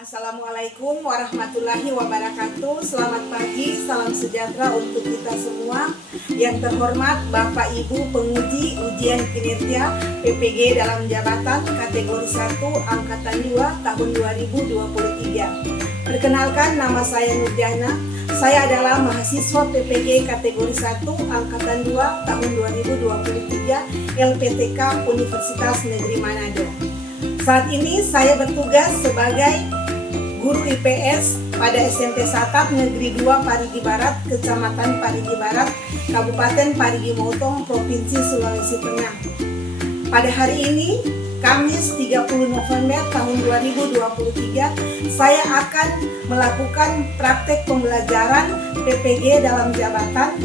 Assalamualaikum warahmatullahi wabarakatuh. Selamat pagi, salam sejahtera untuk kita semua. Yang terhormat Bapak Ibu penguji ujian kinerja PPG dalam jabatan kategori 1 angkatan 2 tahun 2023. Perkenalkan, nama saya Nurjana. Saya adalah mahasiswa PPG kategori 1 angkatan 2 tahun 2023 LPTK Universitas Negeri Manado. Saat ini saya bertugas sebagai guru IPS pada SMP Satap Negeri 2 Parigi Barat, Kecamatan Parigi Barat, Kabupaten Parigi Motong, Provinsi Sulawesi Tengah. Pada hari ini, Kamis 30 November tahun 2023, saya akan melakukan praktek pembelajaran PPG dalam jabatan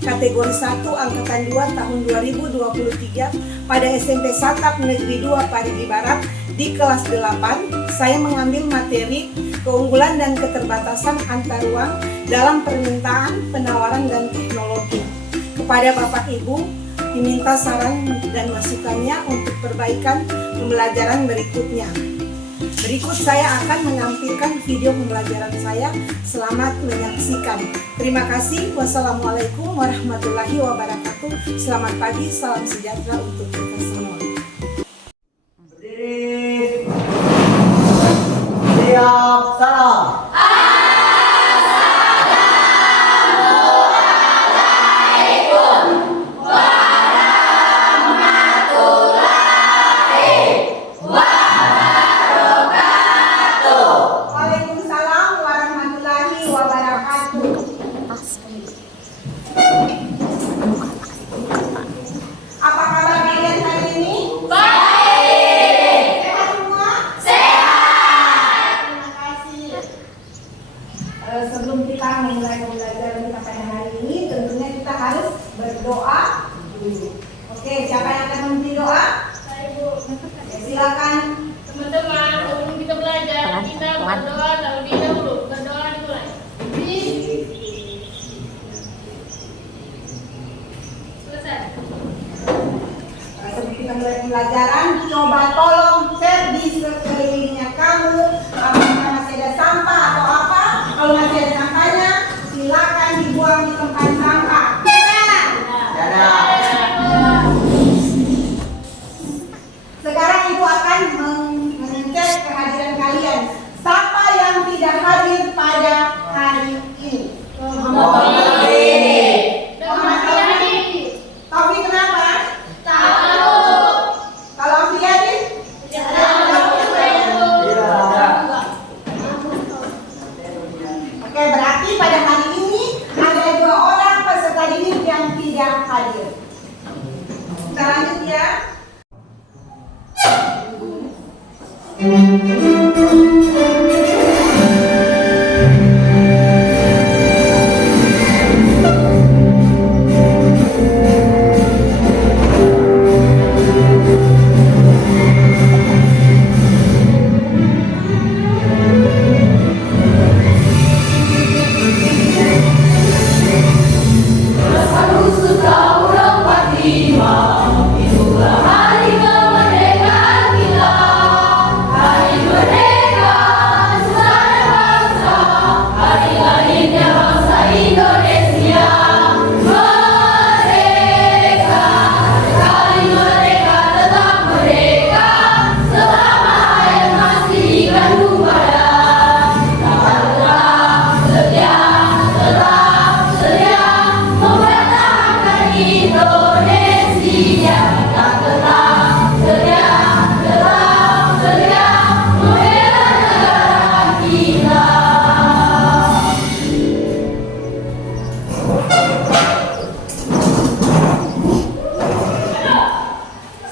kategori 1 angkatan 2 tahun 2023 pada SMP Satap Negeri 2 Parigi Barat. Di kelas 8, saya mengambil materi keunggulan dan keterbatasan antar ruang dalam permintaan, penawaran, dan teknologi. Kepada Bapak Ibu, diminta saran dan masukannya untuk perbaikan pembelajaran berikutnya. Berikut saya akan menampilkan video pembelajaran saya. Selamat menyaksikan. Terima kasih. Wassalamualaikum warahmatullahi wabarakatuh. Selamat pagi, salam sejahtera untuk kita semua. Siap, salam. Waalaikumsalam warahmatullahi wabarakatuh. Apa kabar kalian hari ini? Baik. Sehat semua? Sehat. Terima kasih. Sebelum kita memulai pembelajaran kita pada hari ini, tentunya kita harus berdoa dulu. Oke, siapa yang akan memberi doa? Saya, Bu. Ya, silakan. Teman-teman, sebelum kita belajar, kita berdoa terlebih dahulu. Berdoa dimulai. Selesai. Sebelum kita mulai pembelajaran, coba tolong cek di sekelilingnya kamu apakah masih ada sampah atau apa. Kalau masih ada sampahnya, silakan dibuang di tempat sampah. Sekarang Ibu akan mengecek kehadiran kalian. Siapa yang tidak hadir pada hari ini? Muhammad Taufik, kenapa? Kalau Afriyadi? Oke, berarti pada hari ini ada 2 orang peserta didik yang tidak hadir. Kita lanjut ya.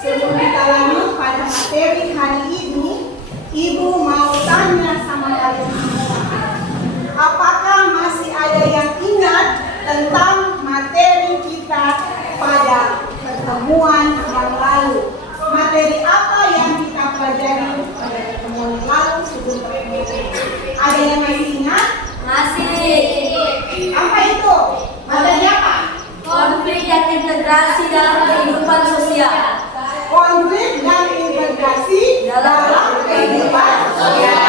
Sebelum kita lanjut pada materi hari ini, Ibu mau tanya sama kalian semua. Apakah masih ada yang ingat tentang materi kita pada pertemuan yang lalu? Materi apa yang kita pelajari pada pertemuan yang lalu sebelum pertemuan ini? Ada yang masih ingat? Masih. Apa itu? Materi apa? Konflik dan integrasi dalam kehidupan sosial. Konflik dan integrasi dalam kehidupan sosial.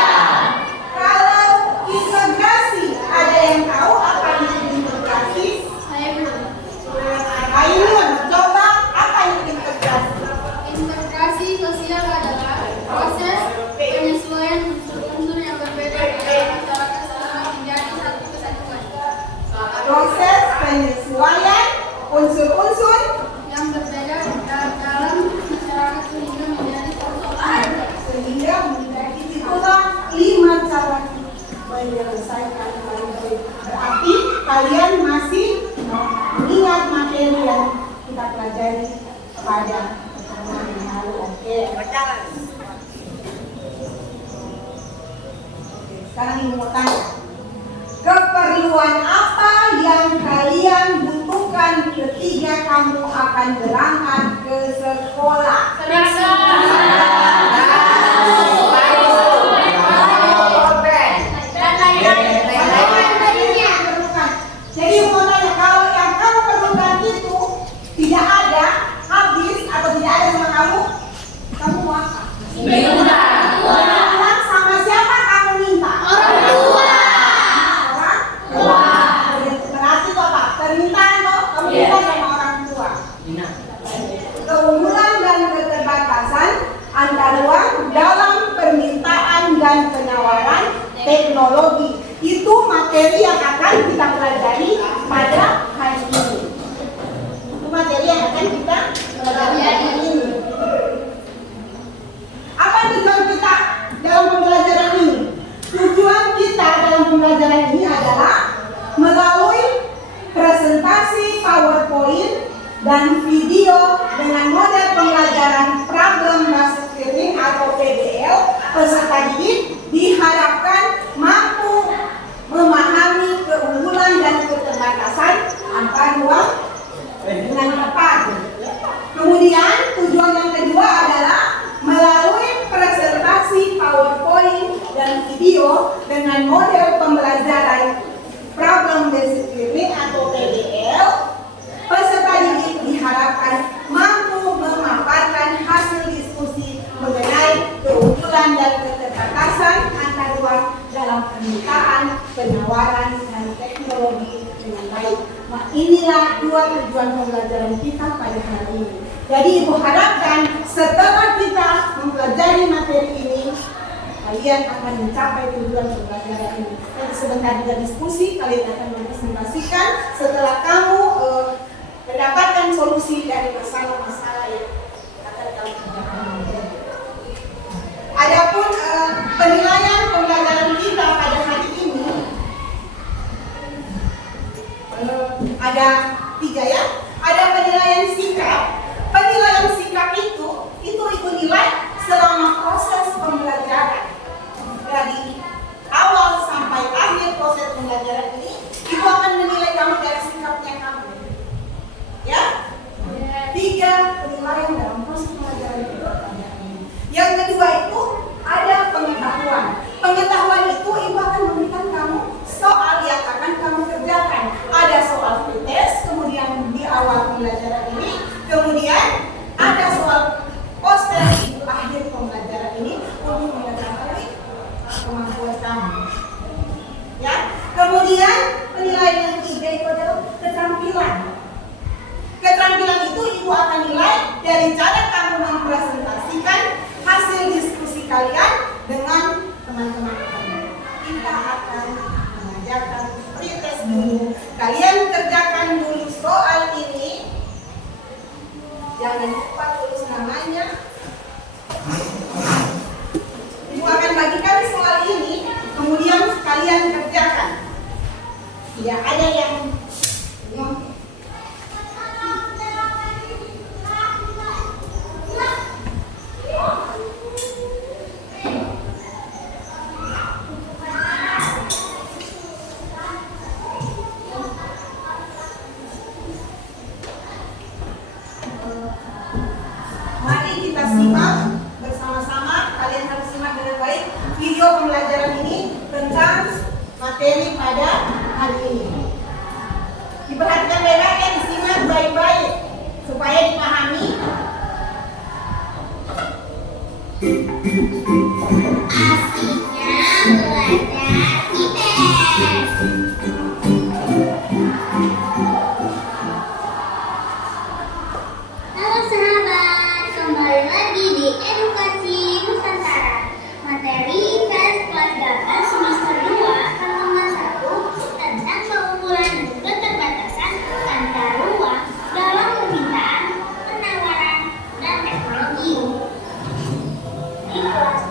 pada pertemuan yang lalu. Oke. Sekarang Ibu mau tanya, keperluan apa yang kalian butuhkan ketika kamu akan berangkat ke sekolah? Jadi mau tanya, kalau yang kamu perlukan itu tidak ada, habis atau tidak ada sama kamu mau apa? Bilang sama siapa kamu minta? Orang tua. Berarti itu apa? Permintaan kok kamu minta sama orang tua. Keunggulan dan keterbatasan antara dalam permintaan dan penawaran teknologi itu materi yang akan kita pelajari pada hari ini. Itu materi yang akan kita pelajari hari ini. Apa tujuan kita dalam pembelajaran ini? Tujuan kita dalam pembelajaran ini adalah melalui presentasi PowerPoint dan video dengan model pembelajaran problem based learning atau PBL, peserta didik diharapkan mampu memahami keunggulan dan keterbatasan antar ruang dengan tepat. Kemudian tujuan yang kedua adalah melalui presentasi PowerPoint dan video dengan model pembelajaran problem based learning atau PBL, peserta didik diharapkan mampu memaparkan hasil diskusi mengenai keunggulan dan keterbatasan antar ruang dalam permintaan, penawaran, dan teknologi dengan baik. Nah, inilah dua tujuan pembelajaran kita pada hari ini. Jadi Ibu harapkan setelah kita mempelajari materi ini, kalian akan mencapai tujuan pembelajaran ini. Nanti sebentar juga diskusi, kalian akan mempresentasikan setelah kamu mendapatkan solusi dari masalah-masalah yang akan kamu kerjakan. Adapun penilaian pembelajaran kita pada hari ini ada 3 ya. Ada penilaian sikap. Penilaian sikap itu Ibu nilai selama proses pembelajaran. Dari awal sampai akhir proses pembelajaran ini, Ibu akan menilai kamu dari sikapnya kamu. Ya? 3 penilaian dalam proses pembelajaran itu. Yang kedua itu ada pengetahuan. Pengetahuan itu Ibu akan memberikan kamu soal yang akan kamu kerjakan. Ada soal pretest, kemudian di awal pembelajaran ini, kemudian ada soal poster di akhir pembelajaran ini untuk mengetahui kemampuan kamu. Ya, kemudian penilaian yang ketiga itu adalah keterampilan. Keterampilan itu Ibu akan nilai dari cara kamu mempresentasikan hasil diskusi kalian dengan teman-teman kamu. Kita akan mengajarkan pretest dulu. Kalian kerjakan dulu soal ini. Jangan lupa tulis namanya. Ibu akan bagikan soal ini, kemudian kalian kerjakan. Tidak ada yang mari kita simak bersama-sama. Kalian harus simak dengan baik video pembelajaran ini tentang materi pada hari ini. Diperhatikan baik-baik ya, disimak baik-baik supaya dipahami. Halo sahabat, kembali lagi di Edukasi Nusantara. Materi IPS kelas 8 semester 2 halaman 1 tentang keunggulan dan keterbatasan antar ruang dalam permintaan, penawaran, dan teknologi. Di kelas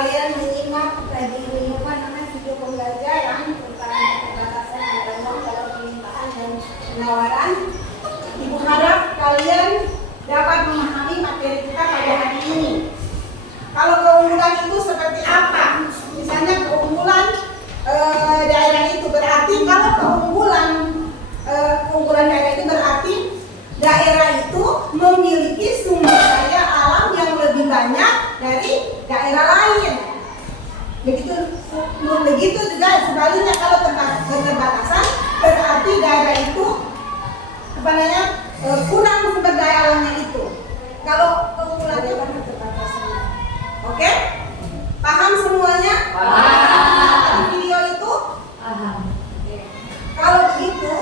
kalian menyimak tadi video pembelajaran tentang keterbatasan dan dalam permintaan dan penawaran. Ibu harap kalian dapat memahami materi kita pada hari ini. Kalau keunggulan itu seperti apa? Misalnya keunggulan daerah itu berarti kalau keunggulan daerah itu berarti daerah itu memiliki sumber daya alam yang lebih banyak dari daerah lain. Begitu juga sebaliknya kalau keterbatasan berarti daerah itu kurang sumber daya alamnya itu. Kalau keunggulannya banyak keterbatasan. Oke? Paham semuanya? Paham. Video itu? Paham. Kalau begitu,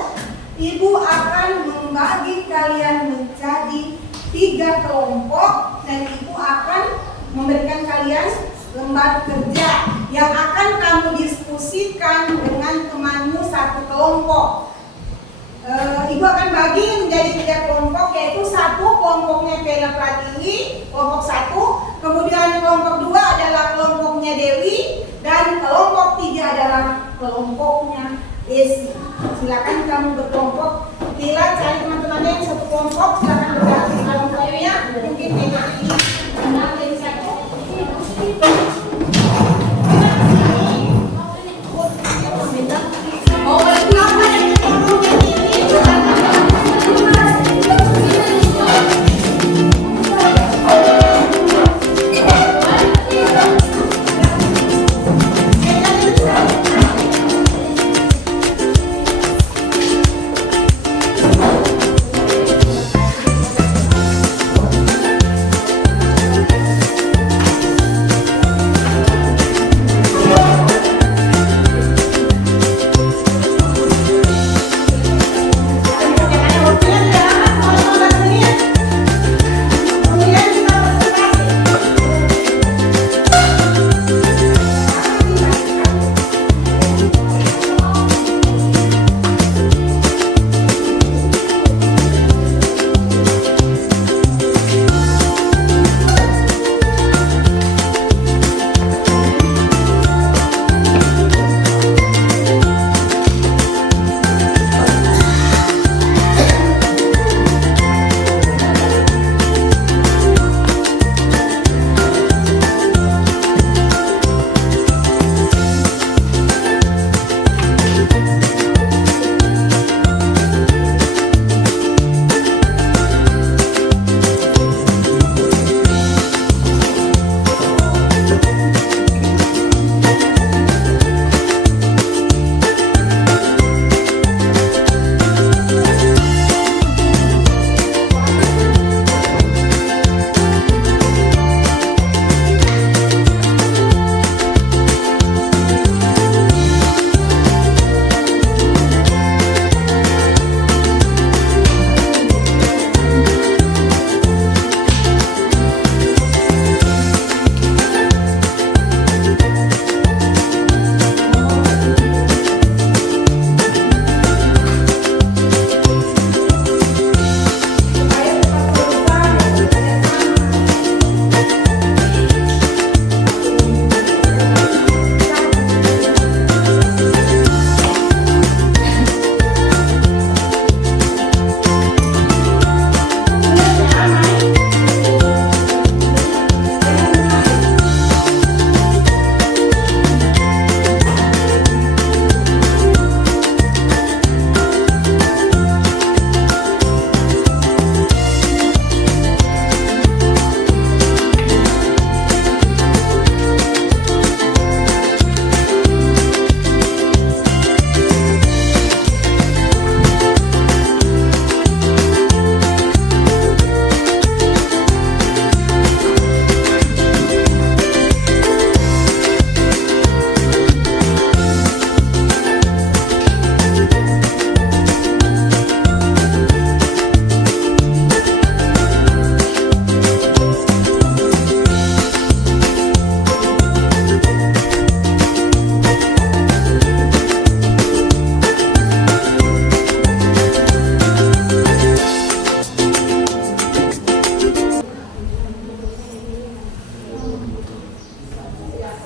Ibu akan membagi kalian menjadi 3 kelompok dan Ibu akan memberikan kalian lembar kerja yang akan kamu diskusikan dengan temanmu satu kelompok. Ibu akan bagi menjadi 3 kelompok, yaitu satu kelompoknya Vela Pratili, kelompok 1, kemudian kelompok 2 adalah kelompoknya Dewi, dan kelompok 3 adalah kelompoknya Desi. Silakan kamu berkelompok. Bila cari teman-temannya yang satu kelompok, silakan bergabung di kelompoknya. Mungkin meja ini 6 jadi 1. Apa yang kelompoknya ini?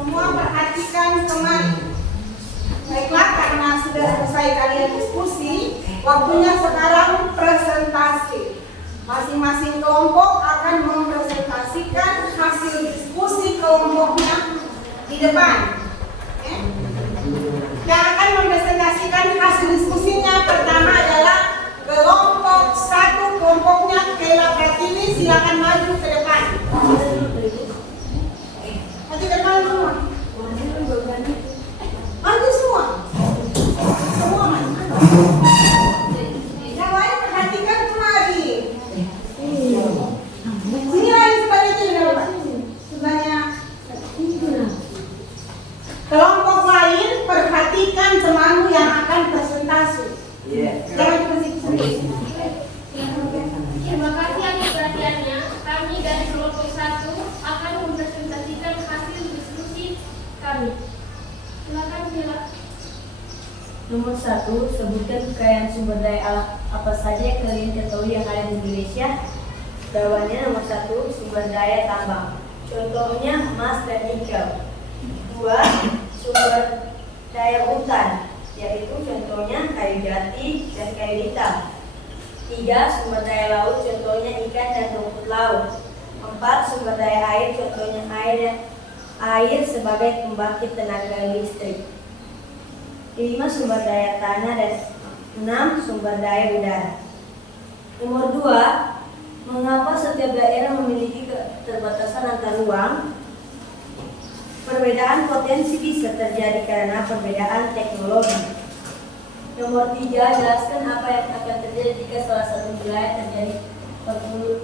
Semua perhatikan kembali. Baiklah, karena sudah selesai kalian diskusi, waktunya sekarang presentasi. Masing-masing kelompok akan mempresentasikan hasil diskusi kelompoknya di depan. Oke? Yang akan mempresentasikan hasil diskusinya pertama adalah kelompok 1, kelompoknya Kela Pratiwi, silakan maju ke depan. Maju ke depan semua. Maju semua. Semua maju. Yang lain perhatikan kemari. Sini lagi sebaliknya Bapak. Sebelahnya. Kelompok lain perhatikan temanmu yang akan presentasi. Jangan presentasi. Terima kasih atas perhatiannya. Kami dari kelompok 1 akan mempresentasikan hasil diskusi kami. Silakan Mila. Nomor 1, sebutkan kekayaan sumber daya alam apa saja yang kalian ketahui yang ada di Indonesia. Jawabannya nomor 1, sumber daya tambang. Contohnya emas dan nikel. 2, sumber daya hutan, yaitu contohnya kayu jati dan kayu hitam. 3, sumber daya laut, contohnya ikan dan rumput laut. 4, sumber daya air, contohnya air sebagai pembangkit tenaga listrik. 5, sumber daya tanah, dan 6, sumber daya udara. Nomor 2, mengapa setiap daerah memiliki keterbatasan antar ruang? Perbedaan potensi bisa terjadi karena perbedaan teknologi. Nomor 3, jelaskan apa yang akan terjadi jika salah satu wilayah terjadi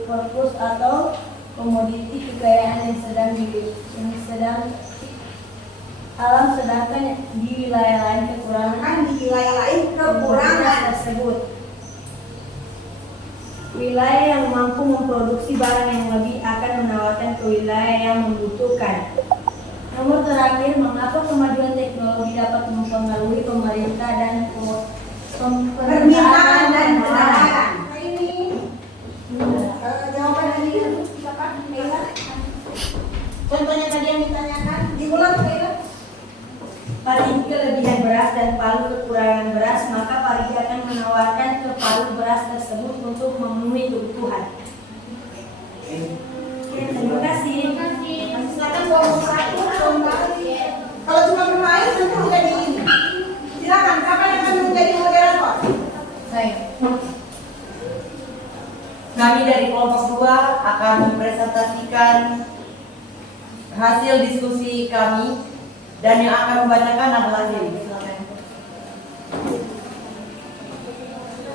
surplus atau komoditi kekayaan alam, sedangkan di wilayah lain kekurangan tersebut. Wilayah yang mampu memproduksi barang yang lebih akan menawarkan ke wilayah yang membutuhkan. Nomor terakhir, mengapa kemajuan teknologi dapat mempengaruhi pemerintah dan Permintaan dan penawaran. Ini jawaban dari siapa? Kela. Contohnya tadi yang ditanyakan, diulang Kela. Parigi kelebihan beras dan Palu kekurangan beras, maka Parigi akan menawarkan ke Palu beras tersebut untuk memenuhi kebutuhan. Oke, terima kasih. Silakan kelompok 1 kembali. Kalau cuma bermain nanti menjadi ini. Silakan, siapa yang akan menjadi moderator? Saya. Kami dari kelompok 2 akan mempresentasikan hasil diskusi kami dan yang akan membacakan adalah Dewi. Silakan.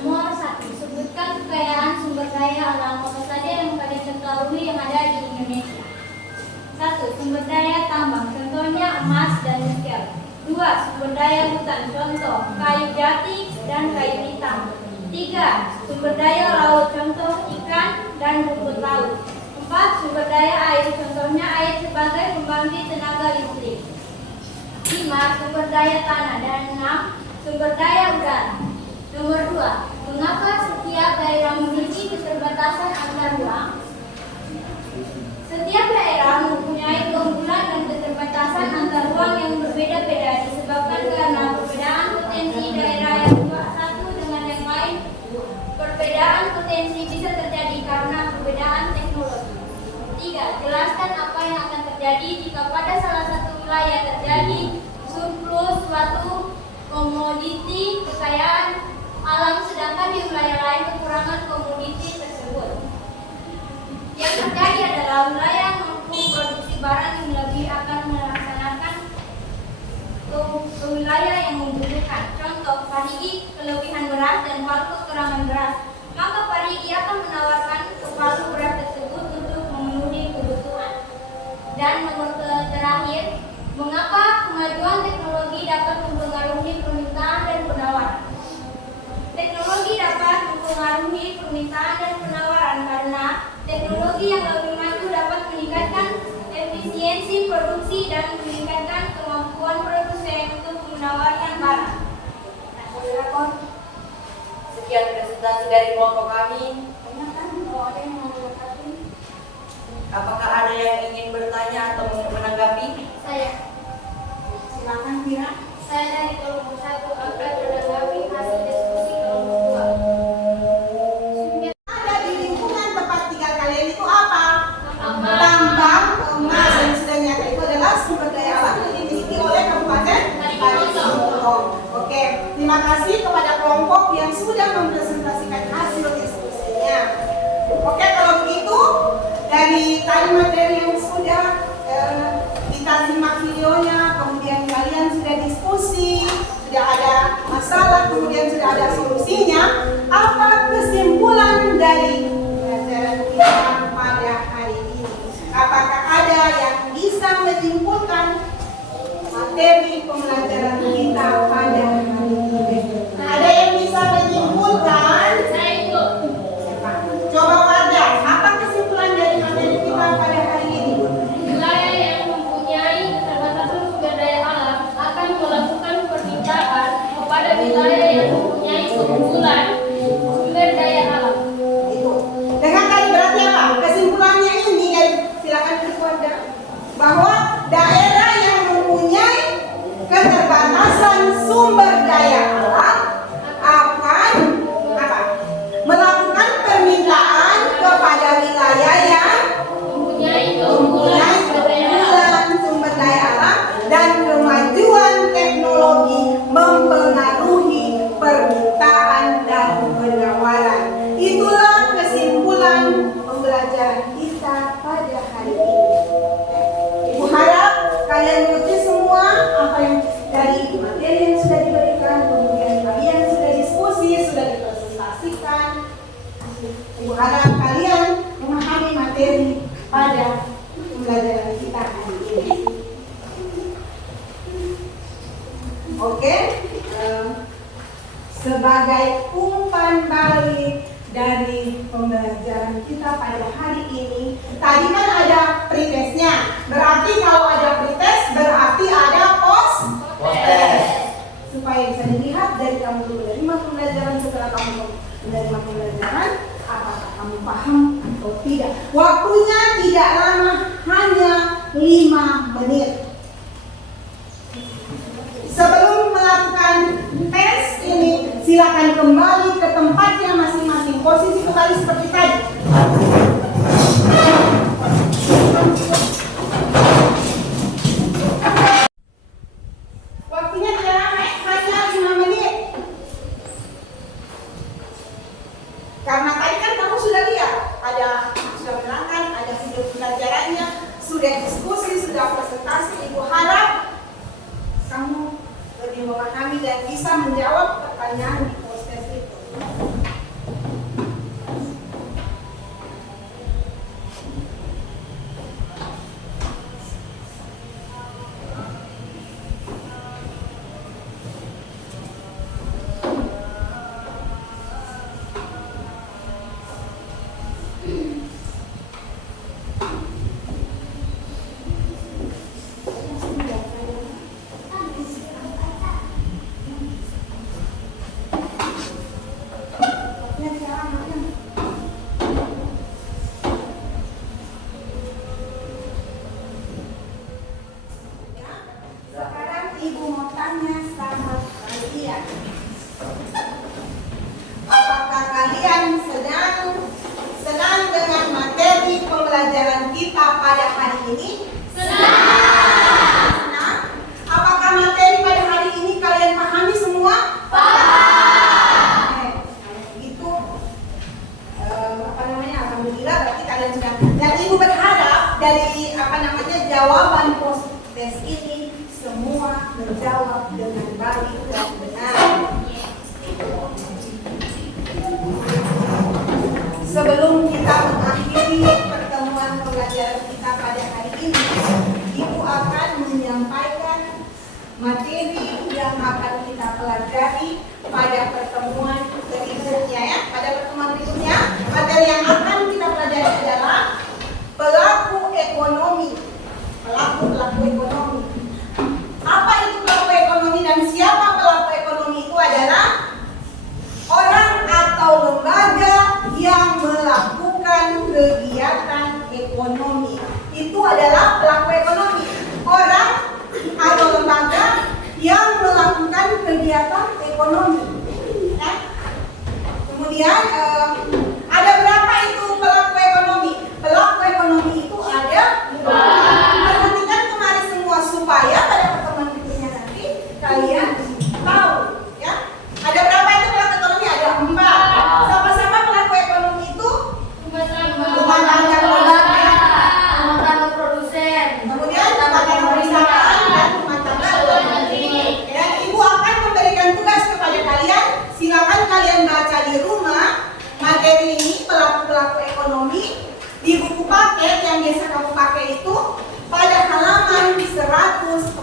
Nomor 1, sebutkan kekayaan sumber daya alam apa saja yang kalian ketahui yang ada di Indonesia. 1. Sumber daya tambang, contohnya emas dan nikel. 2. Sumber daya hutan, contoh kayu jati dan kayu hitam. 3. Sumber daya laut, contoh ikan dan rumput laut. 4. Sumber daya air, contohnya air sebagai pembangkit tenaga listrik. 5. Sumber daya tanah. Dan 6. Sumber daya udara. Nomor 2. Mengapa setiap daerah memiliki keterbatasan antar ruang? Setiap daerah mempunyai keunggulan dan keterbatasan antar ruang yang berbeda-beda disebabkan karena perbedaan potensi daerah yang satu dengan yang lain. Perbedaan potensi bisa terjadi karena perbedaan teknologi. 3. Jelaskan apa yang akan terjadi jika pada salah satu wilayah terjadi surplus suatu komoditi kekayaan alam, sedangkan di wilayah lain kekurangan komoditi tersebut. Yang terjadi adalah wilayah yang mampu produksi barang yang lebih akan melaksanakan ke wilayah yang membutuhkan. Contoh, Parigi kelebihan beras dan Palu kekurangan beras. Maka Parigi akan menawarkan ke Palu beras tersebut untuk memenuhi kebutuhan. Dan nomor terakhir, mengapa kemajuan teknologi dapat mempengaruhi permintaan dan penawaran? Teknologi dapat mempengaruhi permintaan dan penawaran karena teknologi yang lebih maju dapat meningkatkan efisiensi produksi dan meningkatkan kemampuan produsen untuk menawarkan barang. Sekian presentasi dari kelompok kami. Apakah ada yang ingin bertanya atau menanggapi? Saya. Mira? Saya dari kelompok 1 akan menanggapi hasil diskusi kelompok 2. Ada di lingkungan tempat tinggal kalian itu apa? Tambang. Tambang emas yang sudah nyata itu adalah sumber daya alam yang dimiliki oleh Kabupaten Kalimantan. Oke, terima kasih kepada kelompok yang sudah mempresentasikan hasil diskusinya. Oke, kalau begitu dari tadi materi yang sudah kita simak videonya, kemudian kalian sudah diskusi, sudah ada masalah, kemudian sudah ada solusinya. Apa kesimpulan dari pelajaran kita pada hari ini? Apakah ada yang bisa menyimpulkan materi pembelajaran kita pada hari ini? Ada yang bisa menyimpulkan? Saya ikut. Coba Wardah, apa kesimpulan dari materi kita pada hari ini? Wilayah yang mempunyai keterbatasan sumber daya alam akan melakukan permintaan kepada wilayah yang mempunyai keunggulan sumber daya alam. Itu. Dengan tadi berarti apa? Kesimpulannya ini silakan Wardah, bahwa daerah yang mempunyai keterbatasan sumber daya alam akan apa? Melakukan permintaan kepada wilayah yang Mempunyai keunggulan sumber daya alam dan kemajuan teknologi mempengaruhi permintaan dan penawaran. Itulah kesimpulan pembelajaran kita pada hari ini. Ibu harap kalian mengerti semua apa yang dari materi yang sudah diberikan, kemudian kalian sudah diskusi, sudah dipresentasikan. Ibu harap kalian memahami materi pada pembelajaran kita hari ini. Oke, sebagai umpan balik dari pembelajaran kita pada hari ini, tadi kan ada pretestnya. Berarti kalau ada pretest berarti ada post test. Supaya bisa dilihat dari kamu menerima pembelajaran, setelah kamu menerima pembelajaran, apakah kamu paham atau tidak. Waktunya tidak lama, hanya 5 menit. Sebelum melakukan tes ini, silakan kembali ke tempatnya masing-masing. Posisi kembali seperti tadi. Waktunya tidak lama, hanya 5 menit. Karena tadi kan kamu sudah lihat, sudah menerangkan, ada video pembelajarannya, sudah diskusi, sudah presentasi. Ibu harap kamu lebih memahami dan bisa menjawab pertanyaan di post-test itu. Sekarang ibu mau tanya sama kalian, apakah kalian senang dengan materi pembelajaran kita pada hari ini? Senang. Apakah materi pada hari ini kalian pahami semua? Paham. Kalau begitu, alhamdulillah berarti kalian sudah. Dan ibu berharap dari jawaban post test ini semua menjawab dengan baik dan benar. Sebelum kita mengakhiri pertemuan pembelajaran kita pada hari ini, Ibu akan menyampaikan materi yang akan kita pelajari pada pertemuan berikutnya ya. Pada pertemuan berikutnya, materi yang akan kita pelajari adalah pelaku ekonomi. Pelaku ekonomi. Apa itu pelaku ekonomi dan siapa pelaku ekonomi? Itu adalah orang atau lembaga yang melakukan kegiatan ekonomi. Itu adalah pelaku ekonomi. Orang atau lembaga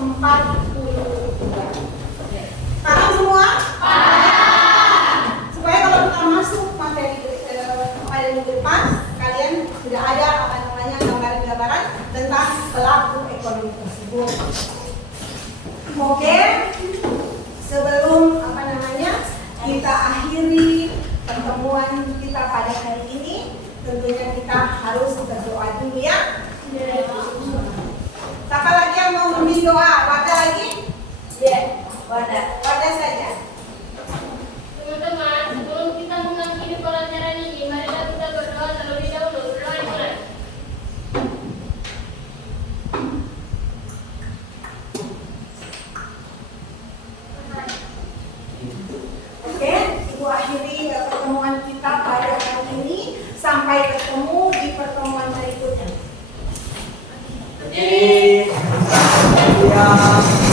Paham semua? Supaya kalau kita masuk materi pada minggu depan, kalian sudah ada gambaran tentang pelaku ekonomi tersebut. Oke, sebelum kita akhiri pertemuan kita pada hari ini, tentunya kita harus berdoa dulu ya. Siapa lagi yang mau memimpin doa? Wadah lagi? Ya, wadah. Wadah saja. Teman-teman, sebelum kita mengakhiri pelajaran ini, marilah kita berdoa terlebih dahulu. Berdoa mulai. Oke, Ibu akhiri pertemuan kita pada hari ini. Sampai ketemu di pertemuan berikutnya. Berdiri. Siap.